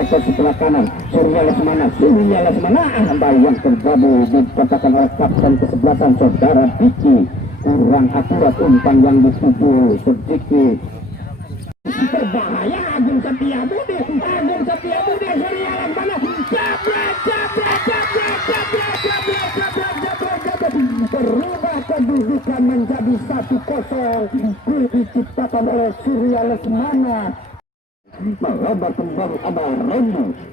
sektor sebelah kanan Surya Lesmana kembali yang tergabung dikatakan oleh kapten kesebelasan saudara Diki. Kurang akurat umpan yang dituju sedikit berbahaya. Agung Setiabudi Surya Lesmana berubah kedudukan menjadi 1-0. Gol diciptakan oleh Surya Lesmana. Melebar kembali ada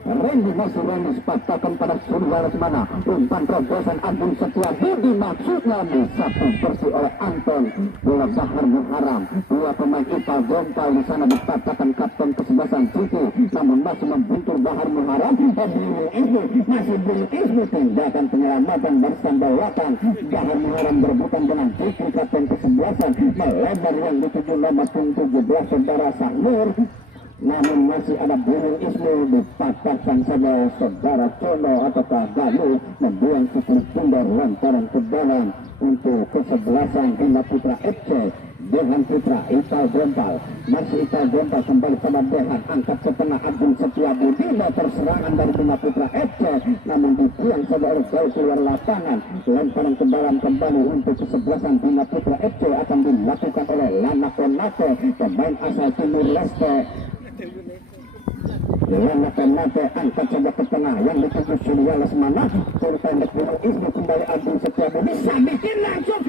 Randy masih sepatakan pada Surya Lesmana. Umpan terobosan Agung Setiabudi maksudnya satu bersih oleh Anton. Bola Bahar Muharam. Dua pemain Ipal Gompal di sana dipatakan kapten kesebelasan Citi, namun masih membentur Bahar Muharam. Masih belum tindakan penyelamatan bersambal watang. Bahar Muharam berebutan dengan Citi kapten kesebelasan. Melebar yang dituju nomor 17 saudara Sanur. Namun masih ada Burung Ismu, dipatahkan saja saudara Cono ataukah Galuh, membuang sikap pundar lantaran ke dalam untuk kesebelasan Bima Putra FC. Dehan Putra Ital Gompal, masih Ital Gompal kembali pada Dehan, angkat ke tengah Agung Setiabudi. Terserangan dari Bima Putra FC, namun dibuang saja oleh Galuh keluar lapangan. Lemparan ke dalam kembali untuk kesebelasan Bima Putra FC akan dilakukan oleh Lana Konate, pemain asal Timur Leste. Lana Konate angkat saja ke tengah yang dituju Surya Lesmana. Turun pendek Burung Ismu kembali Agung Setiabudi bisa bikin langsung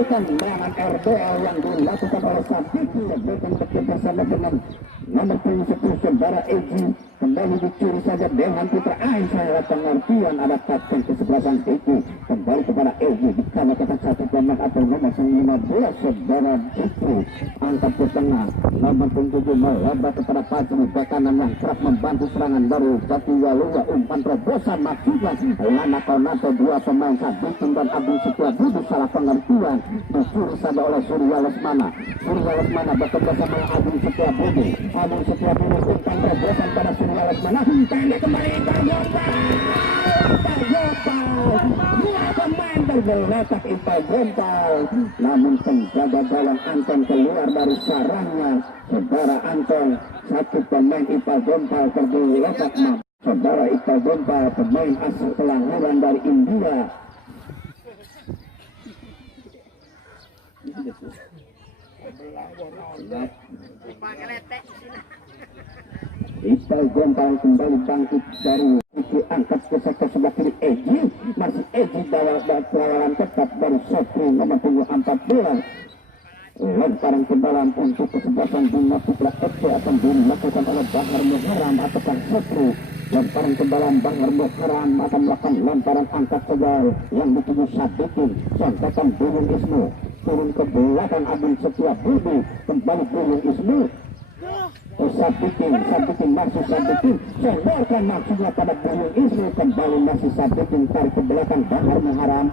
tendangan RBL yang dilakukan oleh Sabiki. Bukan bekerjasama dengan nomor 10 saudara Eji. Kembali dicuri saja dengan Putra Aisyah. Pengertian ada kapten kesebelasan Eji kembali kepada Eji. Dikatakan satu pemain atau nomor 15 saudara Diki. Angkat ke tengah nomor 7 melebar kepada Patri. Bek kanan yang kerap membantu serangan dari Jatiwaluwa. Umpan terobosan maksudnya Lana Konato. Dua pemain Sabiki dan Agung Setiabudi salah pengertian. Dicuri saja oleh Surya Lesmana. Surya Lesmana bekerja sama Agung Setiabudi. Agung Setiabudi umpan terobosan pada Surya Lesmana. Pendek kembali Ipal Gompal. Dua pemain tergeletak Ipal Gompal. Namun penjaga gawang Anton keluar dari sarangnya. Saudara Anton, satu pemain Ipal Gompal tergeletak. Saudara Ipal Gompal, pemain asal kelahiran dari India. Ipal Gompal kembali bangkit dari angkat ke sektor sebelah kiri Eji. Masih Eji perlawanan tetap dari Sopri nomor 14. Lemparan ke dalam untuk kesebelasan Bima Putra FC akan dilakukan oleh Bahar Muharam ataukah Sopri. Lemparan ke dalam Bahar Muharam akan melakukan lemparan angkat saja yang dituju Sadikin. Contohkan Burung Ismu turun ke belakang Agung Setiabudi. Kembali Burung Ismu. Sadikin masih Sadikin sembarkan maksudnya pada Burung Ismu. Kembali masih Sadikin tarik ke belakang Bahar Muharam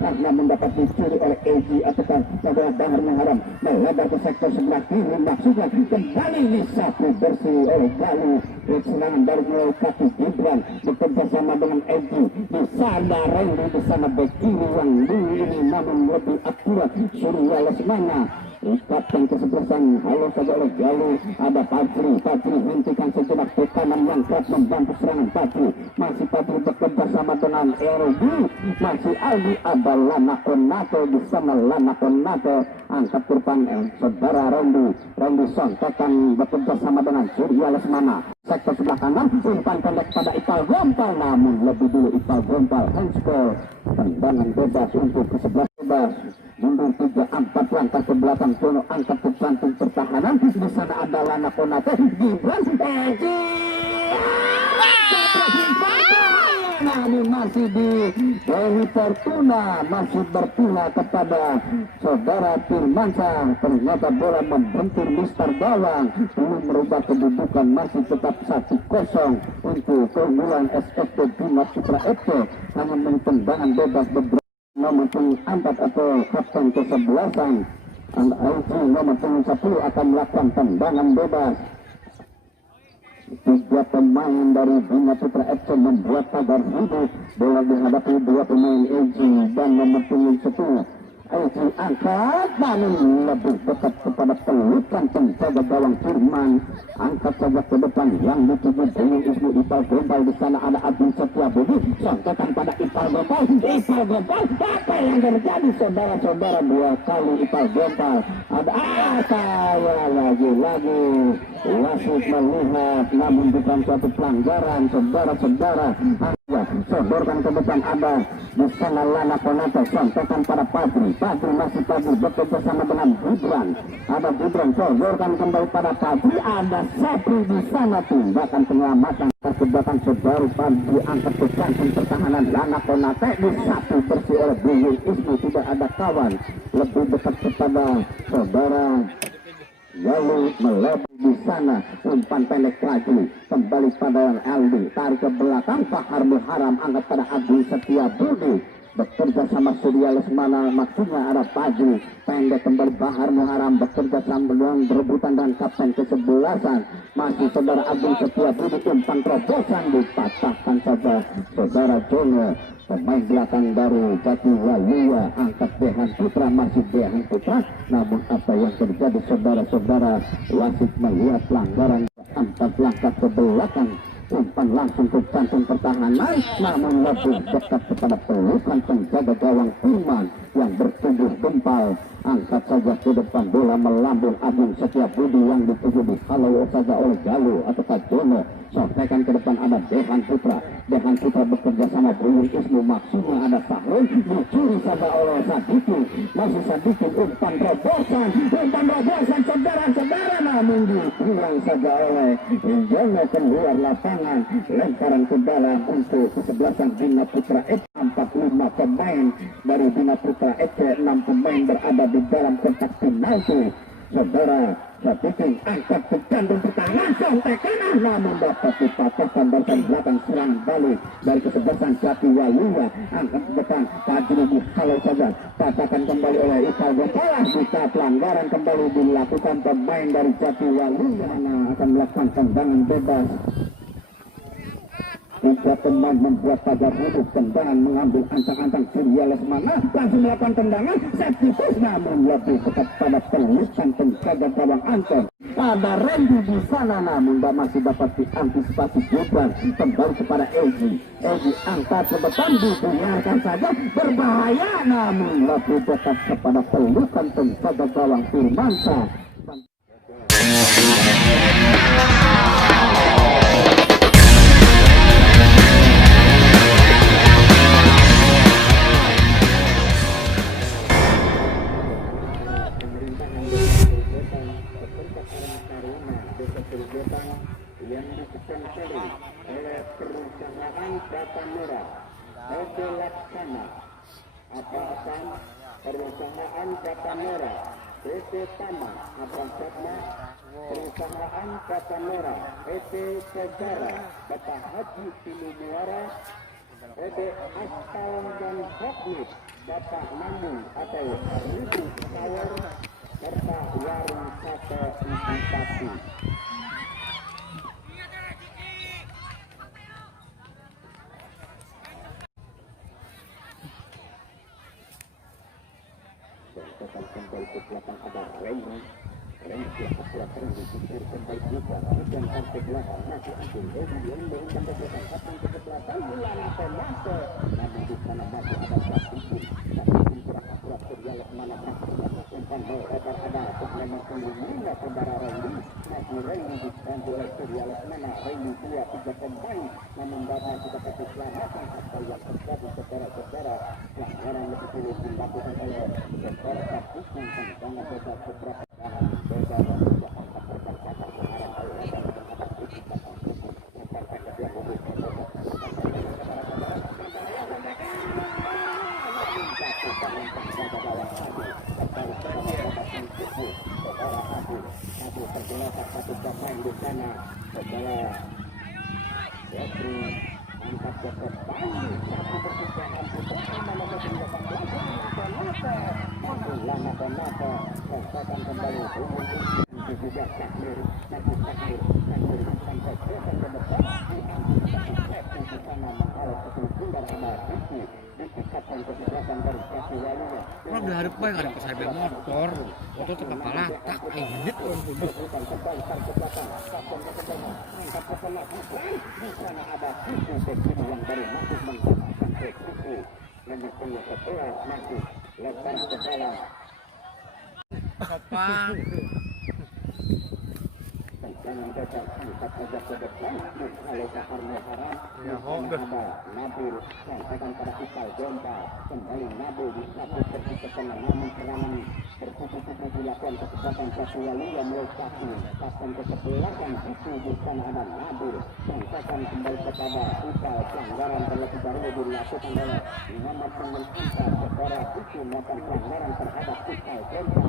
karena mendapat dicuri oleh Eji ataukah saudara Bahar Muharam. Melebar ke sektor sebelah kiri maksudnya kembali disapu bersih oleh Galuh. Serangan dari mulai kaki Gibran bekerja sama dengan Eji. Di sana Randy di sana bek kiri yang dulu ini namun lebih akurat Surya Lesmana. Kapten kesebelasan halo saja oleh Galuh. Ada Patri hentikan sejenak ke kanan yang kerap membantu serangan Patri. Masih Patri bekerja sama dengan Erogi. Masih Aldi ada Lana Konato di sana. Lana Konato angkat kurpan saudara Randy Sontokan bekerja sama dengan Surya Lesmana. Sektor sebelah kanan umpan pendek pada Ipal Gompal, namun lebih dulu Ipal Gompal handball. Tendangan bebas untuk ke-11 bebas. Mundur 3-4 langkah ke belakang. Sono angkat ke jantung pertahanan. Di sana ada Lana Konate. Gibran Eji. Namun masih di Dewi Fortuna masih berpihak kepada saudara Firmansyah. Ternyata bola membentur Mister Gawang. Belum merubah kedudukan, masih tetap 1-0 untuk keunggulan SFT Bima Putra FC. Hanya tendangan bebas beberapa nomor 4 atau kapten kesebelasan LG nomor 10 akan melakukan tendangan bebas. Tiga pemain dari Bima Putra FC membuat pagar hidup. Bola dihadapi dua pemain LG dan nomor 10. Oji angkat namun lebih dekat kepada pelukan penjaga gawang Firman. Angkat saja ke depan yang dituju dengan Ismu Ipal Gombal. Di sana ada Agung Setiabudi, sontokan pada Ipal Gombal. Ipal Gombal, apa yang terjadi saudara-saudara? Dua kali Ipal Gombal. Ada saya lagi-lagi wasit melihat, namun bukan suatu pelanggaran saudara-saudara. Sodorkan ke depan ada di sana Lana Konata, sontokan pada Padri masih Padri bekerja sama dengan Gibran. Ada Gibran, sodorkan kembali pada Padri, ada Sapri di sana, tindakan penyelamatan kesebatan saudara Padri angkat ke jantung pertahanan Lana Konata, di satu bersih oleh Buyung Ismu, tidak ada kawan, lebih dekat kepada saudara lalu melebih di sana, umpan pendek lagi kembali pada Aldi, tarik ke belakang Fahar Muharam, angkat pada Agung Setiabudi, bekerja sama Surya Lesmana, maksudnya ada Pagi pendek kembali Bahar Muharam, bekerja sama dengan berebutan dan kapten kesebelasan masih saudara Agung Setiabudi, umpan terobosan dipatahkan saja saudara Jono. Pemain belakang dari Jati Waluya, angkat Dehan Putra, masih Dehan Putra, namun apa yang terjadi saudara-saudara, wasit melihat pelanggaran, angkat langkah ke belakang, umpan langsung ke jantung pertahanan, namun lebih dekat kepada pelukan penjaga gawang Firman yang bertubuh gempal. Angkat saja ke depan, bola melambung Agung Setiabudi yang dituju di halau saja oleh Galuh atau Jono. Sampaikan ke depan ada Dehan Putra bekerja sama Buyung Ismu, maksudnya ada Sahrul, dicuri saja oleh Sadikin, masih Sadikin, umpan terobosan saudara-saudara, namun dikurang saja oleh Jono keluar lapangan, lemparan ke dalam untuk kesebelasan Bina Putra FC. 45 pemain dari Bina Putra FC, 6 pemain berada di dalam kotak penalti. Saudara Sadikin angkat ke jantung pertahanan, sampai kanan, namun dapat dipatahkan dari belakang, serang balik dari kesebelasan Jati Waluya, angkat ke depan Fajri dihalau saja, patahkan kembali oleh Ipal Gombal. Jika pelanggaran kembali dilakukan pemain dari Jati Waluya, akan melakukan tendangan bebas. Tiga pemain membuat pagar hidup, tendangan mengambil ancang-ancang Surya Lesmana, langsung melakukan tendangan, set-piece, namun lebih dekat pada pelukan penjaga gawang Anton. Ada Randy di sana, namun masih dapat diantisipasi Gibran, kembali kepada Egi angkat ke depan, dibiarkan saja, berbahaya, namun lebih dekat kepada pelukan penjaga gawang Firmansa. Yang disponsori oleh perusahaan Data Merah PT Laksana, apa-apa perusahaan Data Merah, PT Tama, apa-apa perusahaan Data Merah, PT Segara, Bapak Haji Silu Muara, PT Aspal dan Hoknis, Bapak Namu atau Ribu Tower, serta Warung Sate Ibu Tati. Kembali ke belakang ada Raini akurat dipikir kembali juga dan sampai belakang masih Agung Edi yang memberikan kegiatan kapten ke belakang Lana Konata, namun di sana masih ada Sadikin akurat Surya Lesmana, umpan lebar ada memang kelima saudara Raini, masih Raini dibantu oleh Surya Lesmana, Raini 2-3 pemain, namun dapat kita kasih selamatan apa yang terjadi saudara-saudara. Pelanggaran lebih dulu dilakukan oleh saudara Sadikin, tendangan bebas beberapa juga takbir maju takbir sampai ke depan di sana menghalau keseluruhan ada buku diikatkan kesebelasan dari kaki walinya. Kalau diharap baik ada pesawat motor, motor tetap kalah tak edit orang tubuh. Di sana ada buku kecil yang baru masuk sampai buku mendukung setelah masuk lepas ke dalam. Kopang. Jangan dapat angkat saja ke depan kalau kahar haram Ya, ada Nabil sampaikan pada Ikal Jompa kembali Nabil di satu persisakan namun serangan berkutu-kutu dilakukan kesempatan satu wali yang melokasi pasan kesebelasan itu di sana ada Nabil sampaikan kembali kepada Ikal pelanggaran terlebih dahulu dilakukan oleh Muhammad Pengen Anta secara itu melakukan pelanggaran terhadap Ikal Jompa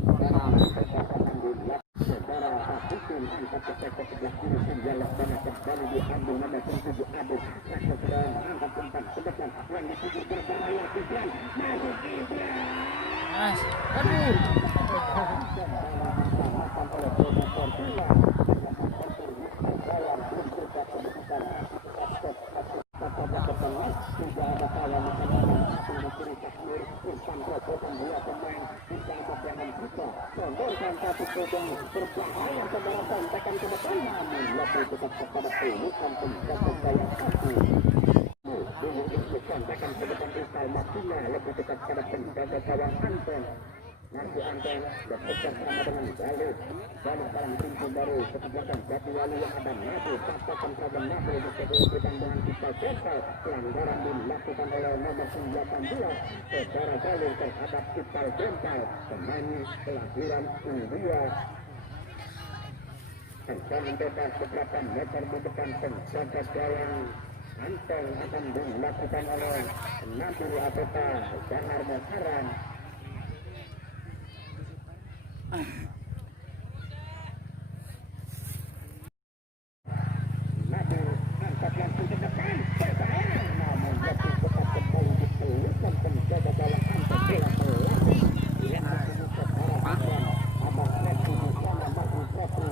sekarang kesempatan dilakukan saudara Hakim angkat ke sektor sebelah kiri senjala pada kembali diambil nomor 7 Abu Rasa sedang angkat tempat sebelah yang dituju berbahaya Gibran masuk Gibran Aduh. dimakan oleh Promotor Bila dalam untuk keputusan tidak ada kawan kiri takmir Irfan Robotan dua pemain disahabat dengan kita sondorkan satu kodong berbahaya saudara sampaikan ke depan namun lebih tetap kepada pelukan penjaga gaya satu dulu itu sampaikan ke depan Isal Makina lebih dekat pada penjaga gawang Anton nanti Anton berpecat sama dengan balik dalam pintu baru kesebelasan Jati Wali yang ada Nabi katakan saja Nabi di kedua pertandingan kita total pelanggaran dilakukan oleh nomor 19 saudara Galil terhadap Iqbal Jental pemain kelahiran India tendangan bebas beberapa meter di depan penjaga gawang Anton akan dilakukan oleh Nabi ataukah Jahar Muharam Nabi angkat langsung ke depan berbahaya namun lebih tetap kembali dipelukan penjaga gawang Anton bola pelan yang disebut secara bukan abang Messi di sana Maghrib Messi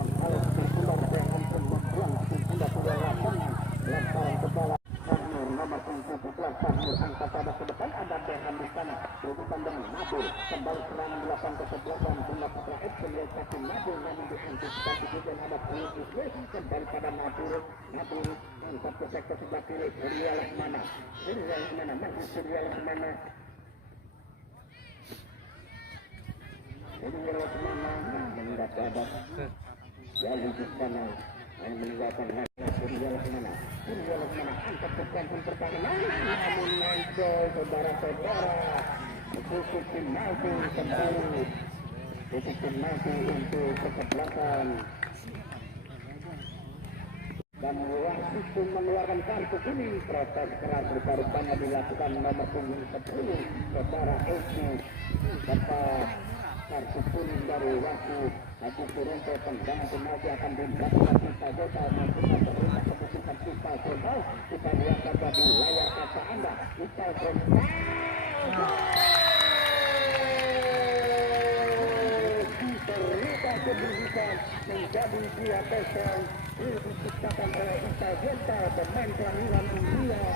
menghalau berpulang dengan Anton membuang sehingga keluar lapangan lemparan ke bawah Tahmir nomor 17 Tahmir angkat pada ke depan ada Berham di sana berurutan dengan Nabil kembali serangan dilakukan ke sebelasan Bunda Putra Action lokasi Nabil namun diantisipasi kemudian ada Pulus kembali pada Nabil angkat ke sektor sebelah kiri Surya Lakmana masih Surya Lakmana mendapat ada jadi di sana yang meninggalkan Surya Lakmana angkat ke sektor pertahanan namun menjol saudara-saudara cukup penalti kembali cukup penalti untuk kesebelasan dan wasit pun mengeluarkan kartu kuning protes keras rupa-rupanya dilakukan nomor punggung 10 saudara Eki dapat kartu kuning dari wasit Haji Turunto tendangan penalti akan dilakukan Kita Jota masukkan terlihat keputusan Kita Jota kita lihat saja di layar kaca Anda Kita Jota terlibat keberhasilan menjadi 2-0 ini diciptakan oleh Kita Jota pemain kelahiran India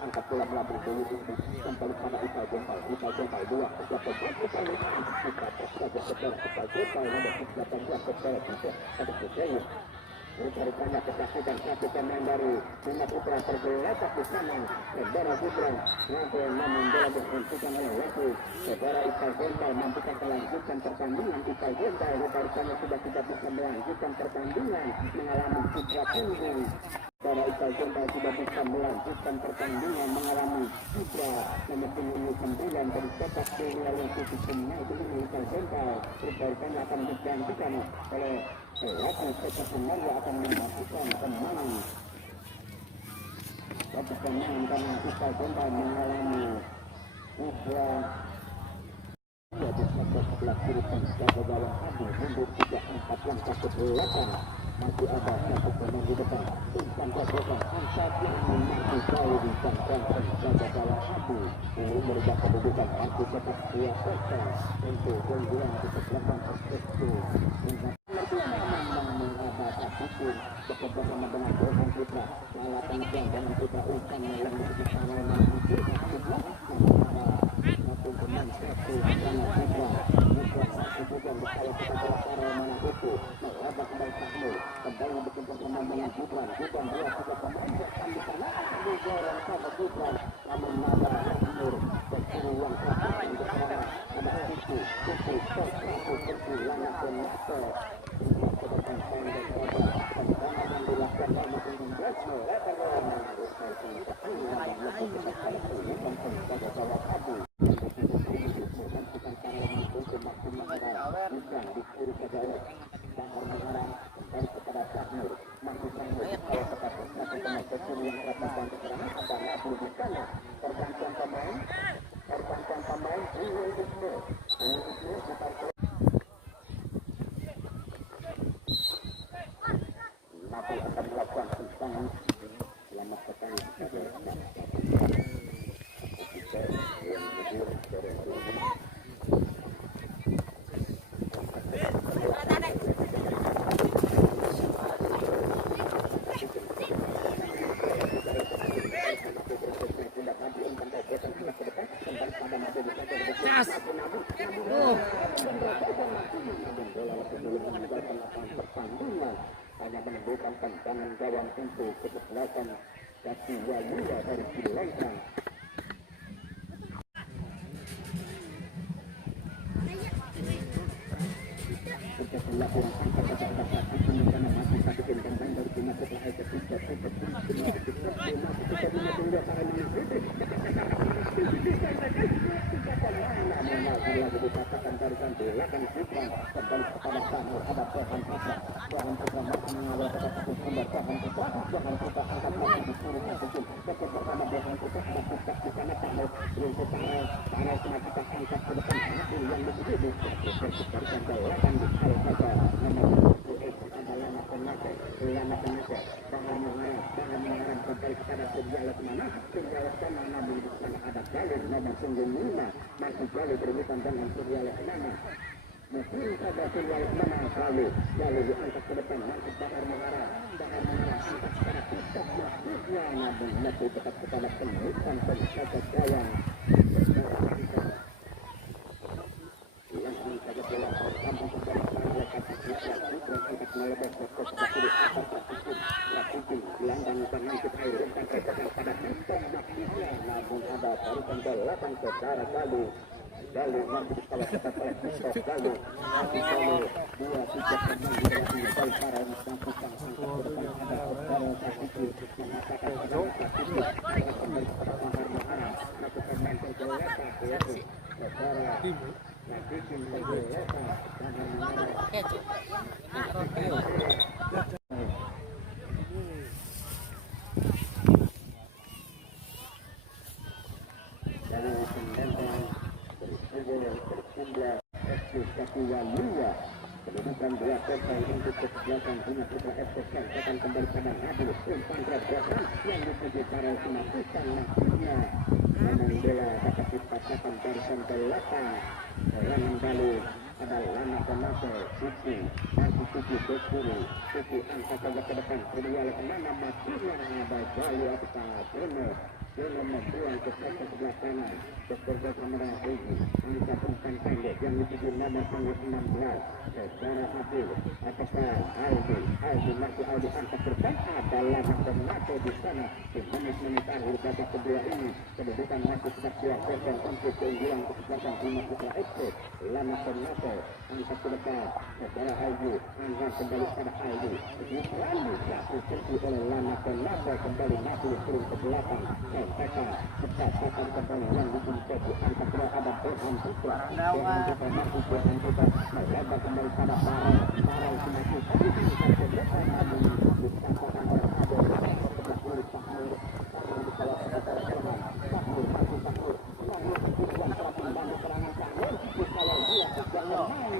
angkat bola melambung dulu kembali pada Ipal Jempal 2 siapa secara kepala nomor 18 secara bisa ada kejayaan. Rupanya kesaksikan satu pemain dari Bima Putra tergeletak di sana. Saudara Gibran mampu membela berhentikan oleh wasit. Saudara Iqbal Gendal mampukan melanjutkan pertandingan. Iqbal Gendal rupanya sudah tidak bisa melanjutkan pertandingan mengalami cedera punggung. Saudara Iqbal Gendal tidak bisa melanjutkan pertandingan mengalami cedera nomor 9 tercetak di wilayah sisi timnya itu Iqbal Gendal. Rupanya akan digantikan oleh Lalu sepak bola akan memastikan pemain. Tapi pemain karena kita Gendal mengalami cedera. Dia bisa sebelah kiri penjaga gawang Abu mundur 3-4 langkah ke belakang. Masih ada satu pemain di depan. Umpan gagasan angkat yang mampu jauh di jangkauan penjaga gawang Abu. Ini merubah kedudukan masih tetap 2-0 untuk keunggulan di belakang perspektif. Pun bekerjasama dengan Gawang Putra malah pengen dengan Putra Ucan yang begitu sangat mampu maupun pemain satu Gawang Putra kemudian kalau kita para mana itu melabak kembali Sakmur kembali bekerjasama dengan Putra dua tiga pemain akan di sana di Gawang Putra namun ada Sakmur berpeluang untuk ada itu perpulangan penata akan melakukan tentangan selama petang hanya menimbulkan tentangan gawang untuk kesebelasan kaki Waluya dari Sri Lanka. Sejak laporan angka kata-kata itu karena masih satu pemain dari Bima Putra ketika dikatakan dari belakang Putra kembali kepada Sanur ada Tuhan Putra masih mengawal kepada Putra Tuhan Putra angkat masih disuruh masuk bersama Tuhan Putra ada Putra di sana Sanur belum secara semacam angkat ke depan yang begitu diberikan belakang di saja nomor 10 ada lama penate bahan mengarah kembali kepada penjala kemana penjala sana namun di sana ada galur nomor 5 masih galur berurusan dengan penjala kemana mungkin saja penjala kemana lalu diangkat ke depan masih bahan mengarah angkat kepada pusat masjidnya namun masih tetap kepada penulisan penjaga gawang langsung saja bola kampung kembali angkat melebas ke kiri gelandang tangan kita umpan pada kantong masjidnya namun ada barisan belakang secara Galuh masih dikawal ketat oleh Pusat Galuh dua tiga pemain di bawah para mencampurkan angkat ke depan ada saudara Sakiti mengatakan saudara Sakiti akan kembali kepada Mahar Mahara melakukan main tergeletak yaitu saudara Sakiti tergeletak dan kaki Waluya kedudukan 2-0 untuk kesebelasan Bima Putra FC akan kembali pada Nabil umpan gerakan yang dituju para sematikan maksudnya membela dapat dipatahkan barisan belakang serangan Galuh ada lama penate Suci masih Suci angkat saja ke depan kedua kemana maksudnya ada Galuh atau Bruno dengan membuang ke sebelah kanan bekerja sama Egi angkat umpan pendek yang dituju nomor punggung 16 secara adil apakah Aldi masih Aldi angkat berpan adalah Nato di sana di menit-menit akhir babak kedua ini kedudukan masih tetap 2-0 untuk keunggulan kesempatan Bima Putra FC Lama Nato angkat ke depan secara Aldi angkat kembali pada Aldi lalu satu kursi oleh Lama Nato kembali masih turun ke belakang tekan tekan kembali yang dikunci angkat kedua ada Bohan Putra Bohan Putra masih Bohan Putra melebar kembali pada Barau semakin sampai ke depan lagi dikatakan oleh Ado sebelah kiri Pakmur di kalau secara serangan Pakmur yang telah membantu serangan Pakmur di kalau dia yang memang